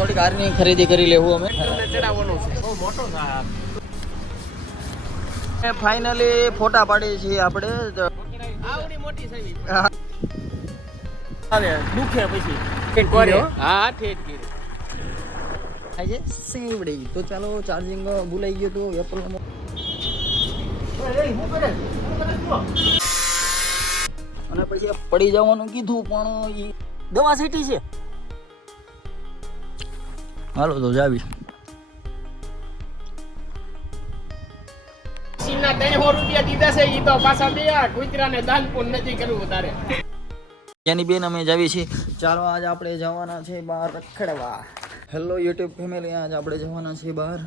થોડી કારની ખરીદી કરી લેવું અમે. ચડાવવાનો છે બહુ મોટો છે. ફાઇનલી ફોટા પાડીએ છીએ આપણે. આવડી મોટી સવી આવે દુખે પછી હા ઠેઠ ગીર આજે સેવડી. તો ચાલો, ચાર્જિંગ ભૂલાઈ ગયું તો એપલમાં. અને પછી પડી જવાનું કીધું પણ ઈ દવા સીટી છે. હાલો તો જાવી. સીના 300 રૂપિયા દીધા છે ઈ તો પાછા બે કુતરાને દાન પણ નથી કરવું તારે. એની બેન અમે જાવી છીએ. ચાલો આજ આપણે જવાના છે બહાર રખડવા. હેલો યુટ્યુબ ફેમિલી, આજ આપણે જવાના છીએ બહાર.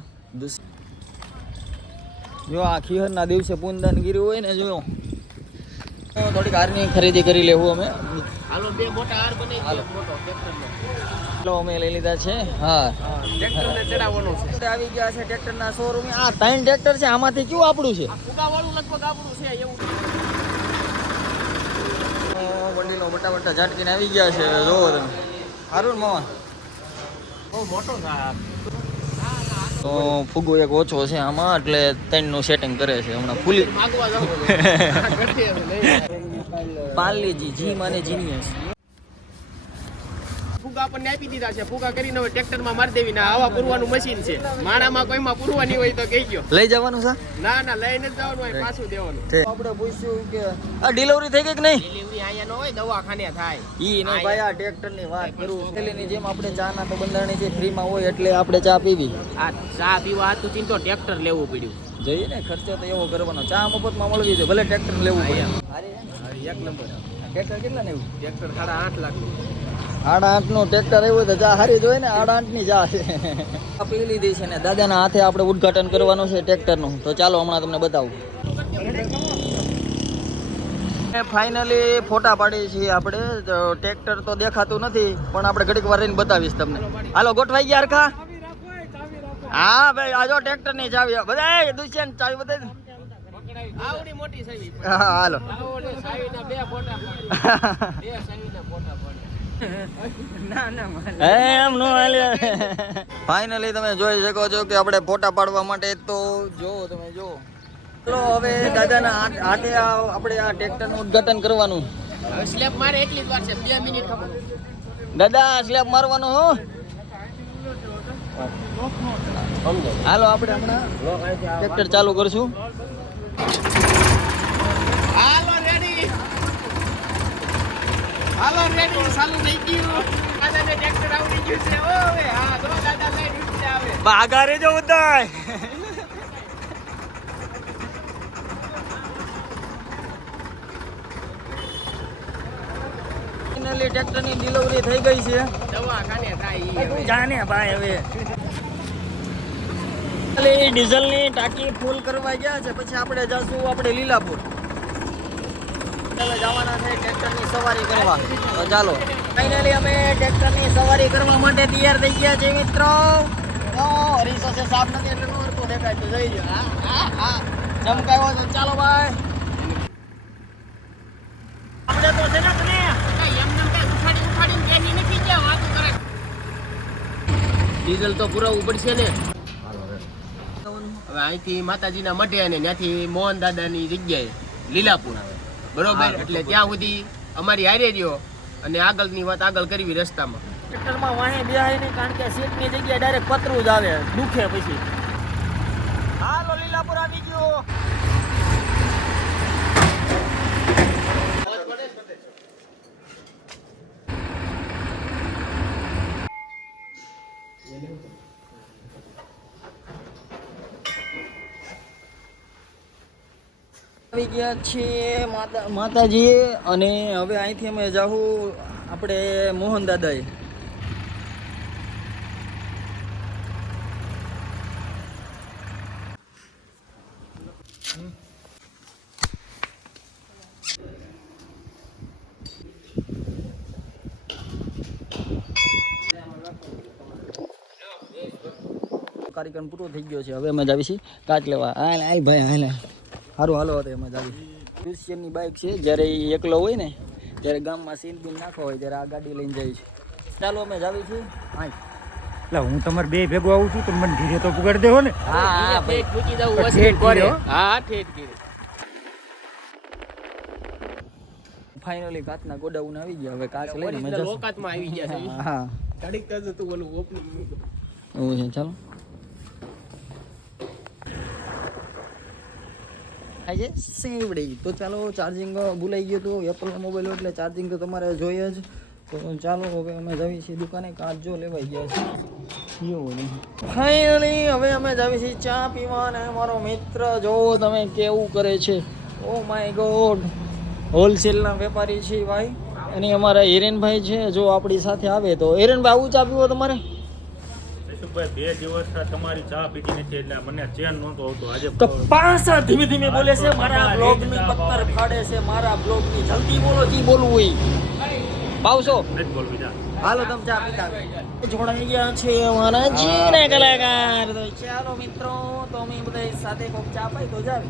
જો આ ખીહરના દિવસે પૂનદાનગીરી હોય ને, જો થોડી કારની ખરીદી કરી લેવું અમે. હાલો બે મોટા હાર બની ગયો મોટો ટ્રેક્ટરનો. ચાલો અમે લઈ લીધા છે. હા, ટ્રેક્ટરને ચડાવવાનો છે. આવી ગયા છે ટ્રેક્ટરના શોરૂમ. આ 3 ટ્રેક્ટર છે, આમાંથી કયું આપણું છે? ફુગાવાળું લગભગ આપણું છે એવું. વડીલો બટા ઝાટકીને આવી ગયા છે. જોવો તમે. સારું ને મામા? બહુ મોટો છે આ. તો ફુગો એક ઓછો છે આમાં, એટલે 3 નું સેટિંગ કરે છે હમણાં. ફૂલી માગવા જાવ પાર્લેજી જી માને જીનિયસ. ફુગા આપણને આપી દીધા છે. ફુગા કરીને હવે ટ્રેક્ટરમાં મારી દેવી. ના આવા પૂરવાનું મશીન છે. માણામાં કોઈમાં પૂરવાની હોય તો કહી ગયો. લઈ જવાનું છે? ના ના લઈને જ જવાનું હોય, પાછું દેવાનું. આપણે પૂછ્યું કે આ ડિલિવરી થઈ ગઈ કે નહીં? ડિલિવરી અહીંયા ન હોય, દવાખાને થાય. ઈ નહીં ભાઈ, આ ટ્રેક્ટરની વાત કરું. પેલીની જેમ આપણે ચા ના તો બંધારણી છે ફ્રીમાં હોય એટલે આપણે ચા પીવી. આ ચા પીવા હતું ચિંતો ટ્રેક્ટર લેવું પડ્યું. જઈએ ને, ખર્ચો તો એવો કરવાનો. ચા મફતમાં મળવી છે, ભલે ટ્રેક્ટર લેવું પડે. એક નંબર. ટ્રેક્ટર કેટલા ને એવું? ટ્રેક્ટર 8.5 લાખ નું. 8.5 નું ટ્રેક્ટર આવ્યું તો ચા હારી જ હોય ને. 8.5 ની ચા છે. આ પી લીધી છે ને દાદાના હાથે આપણે ઉદ્ઘાટન કરવાનું છે ટ્રેક્ટરનું. તો ચાલો હમણાં તમને બતાવું. ફાઇનલી ફોટા પાડીએ છીએ આપણે. તો ટ્રેક્ટર તો દેખાતું નથી, પણ આપણે ઘડીક વાર રહીને બતાવીશ તમને. હાલો, ગોઠવાઈ ગયા હરખા? હા ભાઈ, આજો ટ્રેક્ટર ની ચાવી. બધા દુષ્યંત ચાવી બતાવી. આવડી મોટી સવી. હા હાલો. આવડી સવીના બે ફોટા પાડે. બે સવીના ફોટા પાડે. એમ નો ફાઇનલી તમે જોઈ શકો છો કે આપણે ફોટા પાડવા માટે તો જો તમે જો. ચલો હવે દાદાના હાથે આપણે આ ટ્રેક્ટરનું ઉદ્ઘાટન કરવાનું. હવે સ્લેબ મારે એટલી જ વાર છે, 2 મિનિટ ખબર. દાદા સ્લેબ મારવાનો હો. હાલો આપણે હમણાં ટ્રેક્ટર ચાલુ કરશું. હાલો રેડી. હાલો રેડી, ચાલુ થઈ ગયું. દાદાને ટ્રેક્ટર આવડી ગયું છે. ઓવે હા, જો દાદા લઈને ઉઠી આવે. બાગા રેજો બધાય. ફાઇનલી ટ્રેક્ટરની ડિલિવરી થઈ ગઈ છે. દવાખાને થાય ઈ. જાને ભાઈ હવે ડીઝલની ટાંકી ફૂલ કરવા ગયા છે. પછી આપણે જશું આપણે લીલાપુર. ચાલો જવાના છે ટ્રેક્ટરની સવારી કરવા. તો ચાલો ફાઇનલી અમે ટ્રેક્ટરની સવારી કરવા માટે તૈયાર થઈ ગયા છે મિત્રો. હરીશો છે, સાફ નથી એટલે નો હરતો દેખાય તો જઈ ગયો. હા ચમકાયો તો ચાલો ભાઈ. આપણે તો છે ને તને એમને કઈ ઉઠાડીને બેની નથી ગયા વાતો કરે. ડીઝલ તો પુરાવવું પડશે ને. હવે અહીંથી માતાજીના મઢે અને ત્યાંથી મોહન દાદાની જગ્યાએ લીલાપુર આવે બરોબર. એટલે ત્યાં સુધી અમારી હારે રહ્યો અને આગળની વાત આગળ કરવી રસ્તામાં. ટ્રેક્ટરમાં વાહે બેહાય નહીં, કારણ કે સીટની જગ્યાએ ડાયરેક્ટ પતરું જ આવે, દુખે પછી. હાલો લીલાપુર આવી ગયો. આવી ગયા છીએ માતાજી. અને હવે અહીંથી અમે જાઉં આપણે મોહન દાદાએ. કાર્યક્રમ પૂરો થઈ ગયો છે. હવે અમે જાવી છીએ કાચ લેવા. હાલ ભાઈ હાલ. સારું હાલો હવે અમે જાવી. ક્રિશ્ચિયનની બાઇક છે. જ્યારે એ એકલો હોય ને ત્યારે ગામમાં સીન બીન નાખો હોય ત્યારે આ ગાડી લઈને જાય છે. ચાલો અમે જાવી છીએ. હા એટલે હું તમારે બે ભેગો આવું છું તો મને ધીરે તો પુગાડી દેવો ને. હા હા ભાઈ ઠેઠ પૂછી જાવ ઠેઠ વસ્તી કરે ગીરે, હો. હા ઠેઠ ગીરે ફાઇનલી કાચના ગોડાઉન આવી ગયા. હવે કાચ લઈને ઓરિજિનલ મજા ઓકાતમાં આવી ગયા છે હા ઘડીક તો તું ઓલું ઓપનિંગ એવું છે. ચાલો આજે સેવડી તો ચાલો ચાર્જિંગ ભૂલાઈ ગયું હતું એપલનો મોબાઈલ એટલે ચાર્જિંગ તો તમારે જોઈએ જ. તો ચાલો હવે અમે જઈએ છીએ દુકાને. કાચ જો લેવાઈ ગયા છે ફાઇનલી. હવે અમે જઈએ છીએ ચા પીવા અને મારો મિત્ર જોવો તમે કેવું કરે છે. ઓ માય ગોડ હોલસેલના વેપારી છે ભાઈ. અને અમારા હિરેનભાઈ છે જો આપણી સાથે આવે તો. હિરેનભાઈ આવું ચા પીવો તમારે? જયસુખભાઈ 2 દિવસ તમારી ચા પીધી નથી એટલે મને ચેન નહોતો આવતો. આજે તો પાછા ધીમે ધીમે બોલે છે. મારા બ્લોગની પત્તર ફાડે છે. મારા બ્લોગની જલ્દી બોલો જી બોલવું હોય. પાવશો નથી બોલવી જા. હાલો તમે ચા પીતા જોડાઈ ગયા છે અમારા જીના કલાકાર. તો ચાલો મિત્રો તો અમે બધા સાથે કોક ચા પાઈ તો જાવ.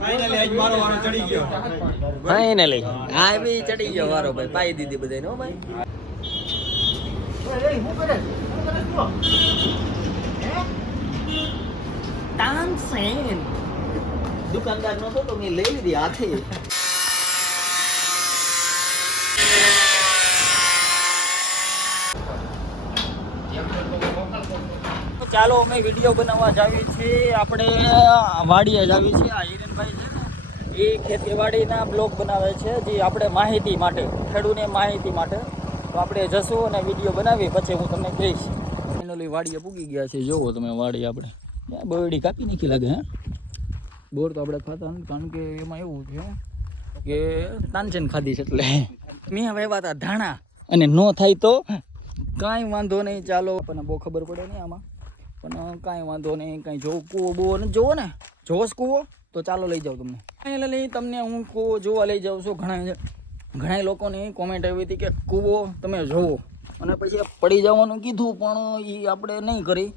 ફાઇનલી આજ મારો વારો ચડી ગયો. ફાઇનલી હા બી ચડી ગયો વારો ભાઈ. પાઈ દીધી બધાને હો ભાઈ. તાનસેન દુકાનદાર નતો તો મેં લઈ લીધી હાથે. ચાલો અમે વિડીયો બનાવવા જાવી છીએ. આપણે વાડીએ જાવી છીએ. આ હિરેનભાઈ છે ને એ ખેતીવાડીના બ્લોગ બનાવે છે જે આપણે માહિતી માટે, ખેડૂતને માહિતી માટે. તો આપણે જશું અને વિડીયો બનાવી પછી હું તમને કહીશ. ફાઇનલી વાડીએ પૂગી ગયા છે. જોવો તમે વાડી આપણે બોરડી કાપી નાખી લાગે. હે બોર તો આપણે ખાતા નથી કારણ કે એમાં એવું છે કે તાનચેન ખાધી છે એટલે મેં વાવ્યા હતા ધાણા અને ન થાય તો કાંઈ વાંધો નહીં. ચાલો આપણને બહુ ખબર પડે નહીં આમાં પણ કાંઈ વાંધો નહીં. કાંઈ જોવું કૂવો બૂવો ને જોવો ને જોશ કૂવો તો ચાલો લઈ જાઉં તમને. ફાઇનલી તમને હું કૂવો જોવા લઈ જાઉં છું. ઘણા લોકોની કોમેન્ટ આવી હતી કે કૂવો તમે જોવો અને પછી પડી જવાનું કીધું પણ એ આપણે નહીં કરી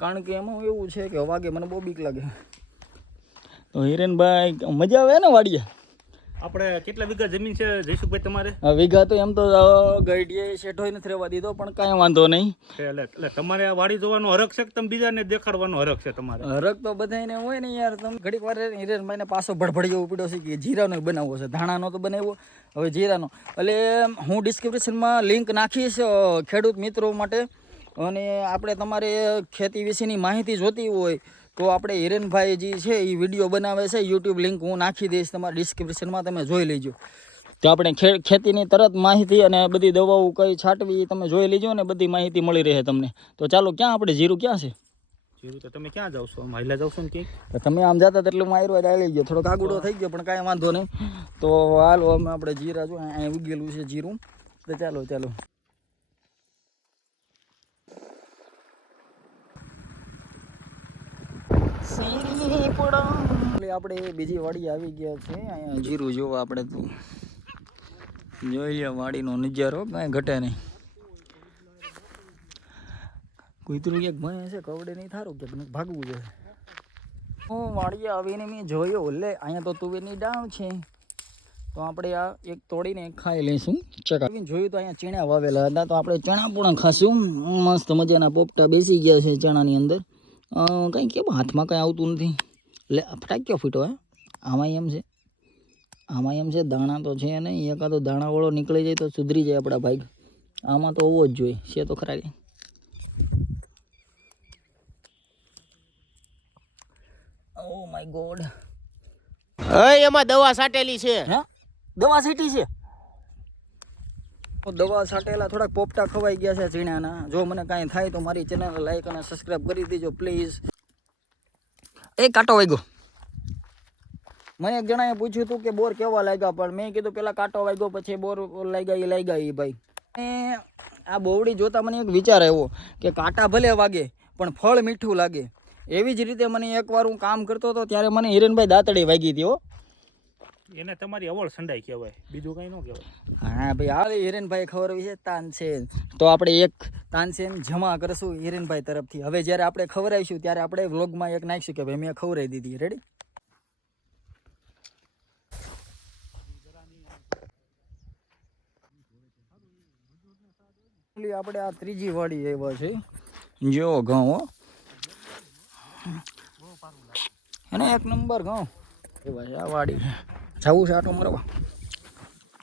કારણ કે એમાં એવું છે કે વાગે મને બહુ બીક લાગે. તો હિરેનભાઈ મજા આવે ને વાડીએ? આપણે કેટલા વીઘા જમીન છે જયસુખભાઈ તમારે? વીઘા તો એમ તો ગઈડીએ શેઠોય નથી રહેવા દીધો પણ કાંઈ વાંધો નહીં. એટલે તમારે આ વાડી જોવાનો હરક છે કે તમે બીજાને દેખાડવાનો હરક છે તમારે? હરક તો બધાને હોય ને યાર. તમે ઘડીક વાર હિરેનભાઈને પાછો ભડભડી જેવું પીડ્યો છે કે જીરાનો બનાવવો છે. ધાણાનો તો બનાવ્યો હવે જીરાનો. એટલે હું ડિસ્ક્રિપ્શનમાં લિંક નાખીશ ખેડૂત મિત્રો માટે. અને આપણે તમારે ખેતી વિશેની માહિતી જોતી હોય તો આપણે હિરેનભાઈ જે છે એ વિડીયો બનાવે છે. યુટ્યુબ લિંક હું નાખી દઈશ તમારા ડિસ્ક્રિપ્શનમાં, તમે જોઈ લેજો. તો આપણે ખેતીની તરત માહિતી અને બધી દવાઓ કઈ છાંટવી તમે જોઈ લેજો ને બધી માહિતી મળી રહે તમને. તો ચાલો ક્યાં આપણે જીરું ક્યાં છે? જીરું તો તમે ક્યાં જાવ છો? હાઈલા જાવ છો ને કે તમે આમ જતા એટલે હું આયરો લઈ ગયો. થોડોક આગુડો થઈ ગયો પણ કાંઈ વાંધો નહીં. તો હાલો અમે આપણે જીરા જો અહીંયા ઉગેલું છે જીરું. તો ચાલો ચાલો આપણે બીજી વાડી આવી ગયા છે. અહીંયા જીરું જોવા આપણે તો જોઈએ વાડીનો નજારો કાંઈ ઘટે નહીં. કૂતરું ક્યાંક ભણે છે કવડે નહીં થારું ક્યાંક ભાગવું જોઈએ. હું વાડીએ આવીને મેં જોયો એટલે અહીંયા તો તુવેરની ડાળ છે તો આપણે આ એક તોડીને ખાઈ લઈશું. ચકાવીને જોયું તો અહીંયા ચણા વાવેલા હતા તો આપણે ચણા પણ ખાશું. મસ્ત મજાના પોપટા બેસી ગયા છે ચણાની અંદર. કંઈ કેમ હાથમાં કંઈ આવતું નથી એટલે ફટાક્યો ફીટો. હે આમાં એમ છે દાણા તો છે નહીં. એકાદો દાણાવાળો નીકળી જાય તો સુધરી જાય આપણા ભાઈ. આમાં તો હોવો જ જોઈએ છે તો ખરા કે. ઓ માય ગોડ એમાં દવા છાંટેલી છે. હે દવા છીટી છે? દવા છાંટેલા થોડાક પોપટા ખવાઈ ગયા છે ચીણાના. જો મને કાંઈ થાય તો મારી ચેનલ લાઈક અને સબસ્ક્રાઈબ કરી દેજો પ્લીઝ. એ કાંટો વાગ્યો. મને એક જણાએ પૂછ્યું હતું કે બોર કેવા લાગ્યા પણ મેં કીધું પેલા કાંટો વાગ્યો પછી બોર લાગ્યા એ ભાઈ. અને આ બોવડી જોતા મને એક વિચાર આવ્યો કે કાંટા ભલે વાગે પણ ફળ મીઠું લાગે. એવી જ રીતે મને એકવાર હું કામ કરતો હતો ત્યારે મને હિરેનભાઈ દાંતડી વાગી હતી. એને તમારી અવળ સંડાઈ કહેવાય, બીજું કંઈ ન કહેવાય. હા ભાઈ હાલ હિરેનભાઈ ખબર છે તાનસેન. તો આપણે એક તાનસેન જમા કરશું હિરેનભાઈ તરફથી. હવે જ્યારે આપણે ખવડાવીશું ત્યારે આપણે વ્લોગમાં એક નાખીશું કે ભાઈ મેં ખવડાવી દીધી. રેડી? આપણે આ ત્રીજી વાડી આવ્યા છે જો ઘઉં હો અને એક નંબર ઘઉં એવા છે આ વાડી જવું છે આટો મારવા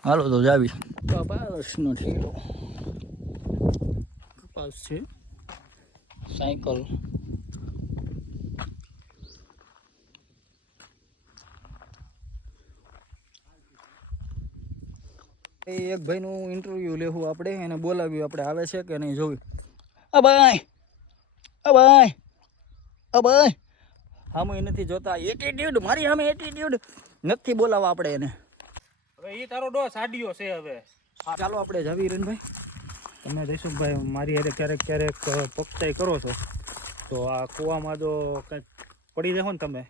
હાલો તો જાવી કપાસનો ઠેલો કપાસ છે સાયકલ એક ભાઈનું ઇન્ટરવ્યુ લેવું આપણે એને બોલાવ્યું આપણે આવે છે કે નહીં જોયું ભાઈ હા નથી જોતા એટીટ્યુડ મારી સામે એટીટ્યુડ નથી બોલાવવા આપણે એને હવે એ તારો ડો સાડિયો છે હવે ચાલો આપણે જાવી હિરેનભાઈ તમે જયસુખભાઈ મારી હારે ક્યારેક ક્યારેક પક્ષાઈ કરો છો તો આ કૂવામાં જો કંઈક પડી જાઓ ને તમે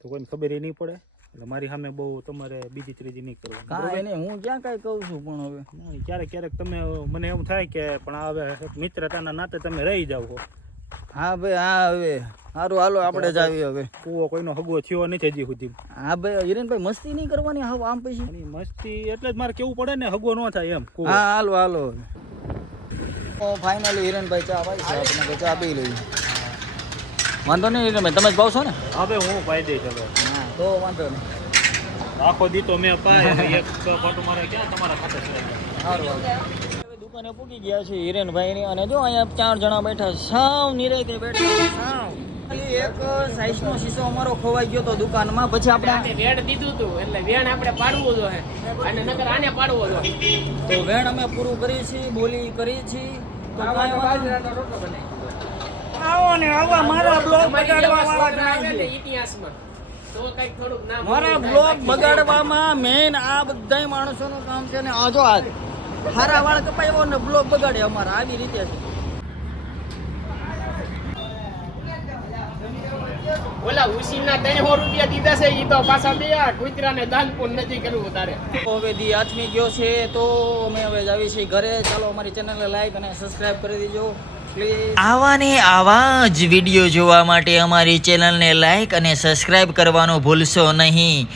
તો કોઈને ખબર નહીં પડે એટલે મારી સામે બહુ તમારે બીજી ત્રીજી નહીં કરવાની કાંઈ નહીં હું ક્યાં કાંઈ કહું છું પણ હવે ક્યારેક ક્યારેક તમે મને એમ થાય કે પણ હવે મિત્રતાના નાતે તમે રહી જાવ છો હા ભાઈ હા હવે સારું હાલો આપણે જ આવી હવે કૂવો કોઈનો હગવો થયો નથી હજી સુધી હા ભાઈ હિરેનભાઈ મસ્તી નહીં કરવાની હવે આમ પછી એની મસ્તી એટલે જ મારે કેવું પડે ને હગવો ન થાય એમ કૂવો. હા હાલો હાલો ફાઇનલી હિરેનભાઈ ચા ભાઈ છે આપણે ચા પી લઈએ વાંધો નહીં હિરેનભાઈ તમે જ ભાવશો ને હવે હું પાઈ દઈશ હવે હા તો વાંધો નહીં આખો દી તો મેં પાય એક પાટું મારે ક્યાં તમારા ખાતે છે સારું દુકાને પૂકી ગયા છે હિરેનભાઈની અને જો અહીંયા 4 જણા બેઠા સાવ નિરાતે બેઠા સાવ એક સાઈઝનો શીશો અમારો ખોવાઈ ગયો તો દુકાનમાં પછી આપણે વેણ દીધું હતું એટલે વેણ આપણે પાડવું જોઈએ અને નકર આને પાડવો જોઈએ તો વેણ અમે પૂરું કરીએ છીએ બોલી કરીએ છીએ તો કાંઈ વાંધો નહીં. આવો ને આવા મારા બ્લોગ બગાડવા વાળા ને ઇતિહાસમાં તો કંઈક થોડુંક નામ મારા બ્લોગ બગાડવામાં મેન આ બધાય માણસોનું કામ છે ને આ જો આ હારા વાળ કપાયો ને બ્લોગ બગાડે અમારા આવી રીતે છે ઓલા ઉસીના 300 રૂપિયા દીધા છે ઈ તો પાછા બે કુતરાને દાન પણ નથી કરવું તારે તો હવે દી હાથમી ગયો છે તો અમે હવે જાવી છીએ ઘરે ચાલો અમારી ચેનલને લાઈક અને સબસ્ક્રાઇબ કરી દેજો પ્લીઝ આવા ને આવા જ વિડીયો જોવા માટે અમારી ચેનલને લાઈક અને સબસ્ક્રાઇબ કરવાનું ભૂલશો નહીં.